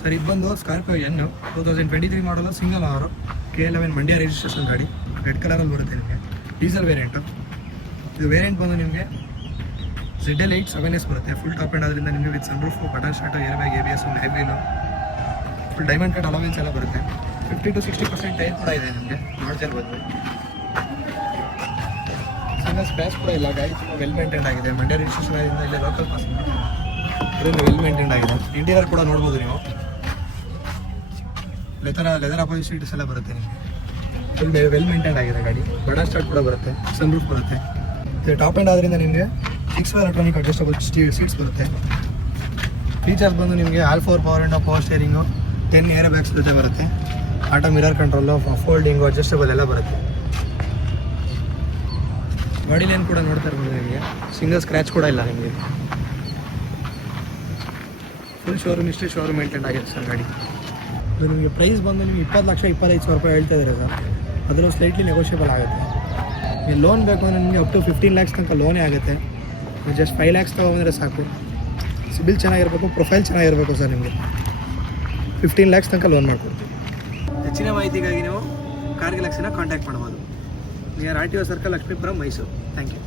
Sir ಇದು ಬಂದು Scorpio N 2023 ಮಾಡಲು single owner K11 Mandya registration ಗಾಡಿ ರೆಡ್ ಕಲರಲ್ಲಿ ಬರುತ್ತೆ ನಿಮಗೆ ಡೀಸೆಲ್ ವೇರಿಯಂಟು. ಇದು ವೇರಿಯಂಟ್ ಬಂದು ನಿಮಗೆ ZL8 7S ಬರುತ್ತೆ ಫುಲ್ ಟಾಪ್ ಎಂಡ್. ಅದರಿಂದ ನಿಮಗೆ with sun roof button start air bag ABS high wheel full diamond cut alloys ಎಲ್ಲ ಬರುತ್ತೆ. 50 to 60% ಟೈರ್ ಕೂಡ ಇದೆ ನಿಮಗೆ ನೋಡ್ತಾ ಇರ್ಬೋದು. ಸಿಂಗಲ್ ಸ್ಕ್ರ್ಯಾಚ್ ಕೂಡ ಇಲ್ಲ. ಗಾಡಿ ತುಂಬ ವೆಲ್ ಮೇಂಟೈನ್ ಆಗಿದೆ. ಮಂಡ್ಯ ರಿಜಿಸ್ಟ್ರೇಷನ್ ಆಗಿದ್ದರಿಂದ ಇಲ್ಲೇ ಲೋಕಲ್ ಪಾಸ್ ಅದರಿಂದ ವೆಲ್ ಮೇಂಟೈನ್ ಆಗಿದೆ. ಇಂಟೀರಿಯರ್ ಕೂಡ ನೋಡ್ಬೋದು ನೀವು. ಲೆದರ್ ಅಪಾಯಿಂಟ್ ಸೀಟ್ಸ್ ಎಲ್ಲ ಬರುತ್ತೆ ನಿಮಗೆ. ಫುಲ್ ವೆಲ್ ಮೇಂಟೈನ್ ಆಗಿದೆ ಗಾಡಿ. ಬಟನ್ ಸ್ಟಾರ್ಟ್ ಕೂಡ ಬರುತ್ತೆ, ಸನ್ ರೂಫ್ ಬರುತ್ತೆ. ಇದು ಟಾಪ್ ಎಂಡ್ ಆದ್ದರಿಂದ ನಿಮಗೆ 6 ಎಲೆಕ್ಟ್ರಾನಿಕ್ ಅಡ್ಜಸ್ಟಬಲ್ ಸೀಟ್ಸ್ ಬರುತ್ತೆ. ಫೀಚರ್ಸ್ ಬಂದು ನಿಮಗೆ ಆಲ್-4 power window, power steering, 10 air bags ಜೊತೆ ಬರುತ್ತೆ. Auto mirror control, folding, adjustable ಎಲ್ಲ ಬರುತ್ತೆ. ಬಾಡಿ ಲೈನ್ ಕೂಡ ನೋಡ್ತಾ ಇರ್ಬೋದು ನಿಮಗೆ. ಸಿಂಗಲ್ ಸ್ಕ್ರ್ಯಾಚ್ ಕೂಡ ಇಲ್ಲ ನಿಮಗೆ. ಫುಲ್ ಶೋರೂಮ್ ಇಷ್ಟೇ ಶೋರೂಮ್ ಮೇಂಟೈನ್ ಆಗಿದೆ ಸರ್ ಗಾಡಿ. ಅದು ನಿಮಗೆ ಪ್ರೈಸ್ ಬಂದು ನಿಮಗೆ 20,25,000 ರೂಪಾಯಿ ಹೇಳ್ತಾ ಇದ್ದಾರೆ ಸರ್. ಅದರಲ್ಲೂ ಸ್ಲೈಟ್ಲಿ ನೆಗೋಷಿಯಬಲ್ ಆಗುತ್ತೆ. ನೀವು ಲೋನ್ ಬೇಕು ಅಂದರೆ ನಿಮಗೆ ಅಪ್ ಟು 15 lakhs ತನಕ ಲೋನೇ ಆಗುತ್ತೆ. ಜಸ್ಟ್ 5 lakhs ತೊಗೊಂಡ್ರೆ ಸಾಕು. ಸಿಬಿಲ್ ಚೆನ್ನಾಗಿರಬೇಕು, ಪ್ರೊಫೈಲ್ ಚೆನ್ನಾಗಿರಬೇಕು ಸರ್. ನಿಮಗೆ 15 lakhs ತನಕ ಲೋನ್ ಮಾಡಿಕೊಡ್ತೀವಿ. ಹೆಚ್ಚಿನ ಮಾಹಿತಿಗಾಗಿ ನೀವು ಕಾರ್ ಗ್ಯಾಲಕ್ಸಿನ ಕಾಂಟ್ಯಾಕ್ಟ್ ಮಾಡ್ಬೋದು. Near RTO circle, Lakshmipuram, Mysuru. Thank you.